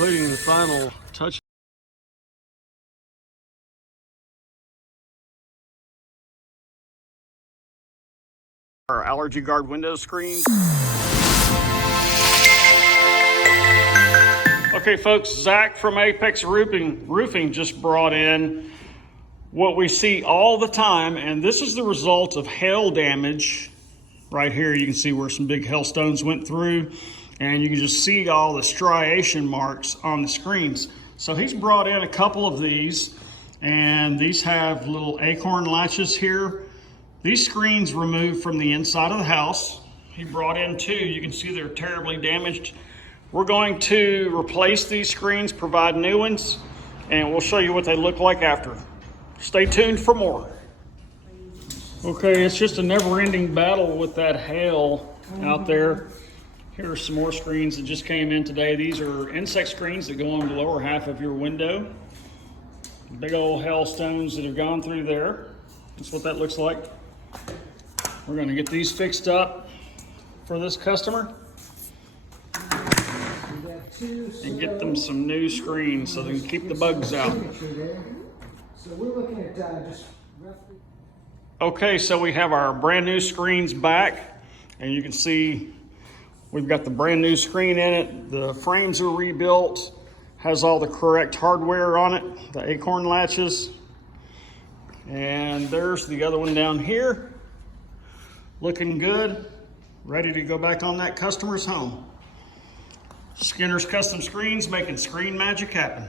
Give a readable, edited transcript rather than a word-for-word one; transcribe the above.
putting the final touch. Our allergy guard window screens. Okay folks, Zach from Apex Roofing just brought in what we see all the time, and this is the result of hail damage. Right here you can see where some big hailstones went through, and you can just see all the striation marks on the screens. So he's brought in a couple of these, and these have little acorn latches here. These screens removed from the inside of the house. He brought in two. You can see they're terribly damaged. We're going to replace these screens, provide new ones, and we'll show you what they look like after. Stay tuned for more. Okay, it's just a never-ending battle with that hail out there. Here are some more screens that just came in today. These are insect screens that go on the lower half of your window. Big old hailstones that have gone through there. That's what that looks like. We're going to get these fixed up for this customer and get them some new screens so they can keep the bugs out. So we're looking at just roughly. Okay, so we have our brand new screens back, and you can see we've got the brand new screen in it. The frames are rebuilt, has all the correct hardware on it, the acorn latches. And there's the other one down here, looking good, ready to go back on that customer's home. Skinner's Custom Screens, making screen magic happen.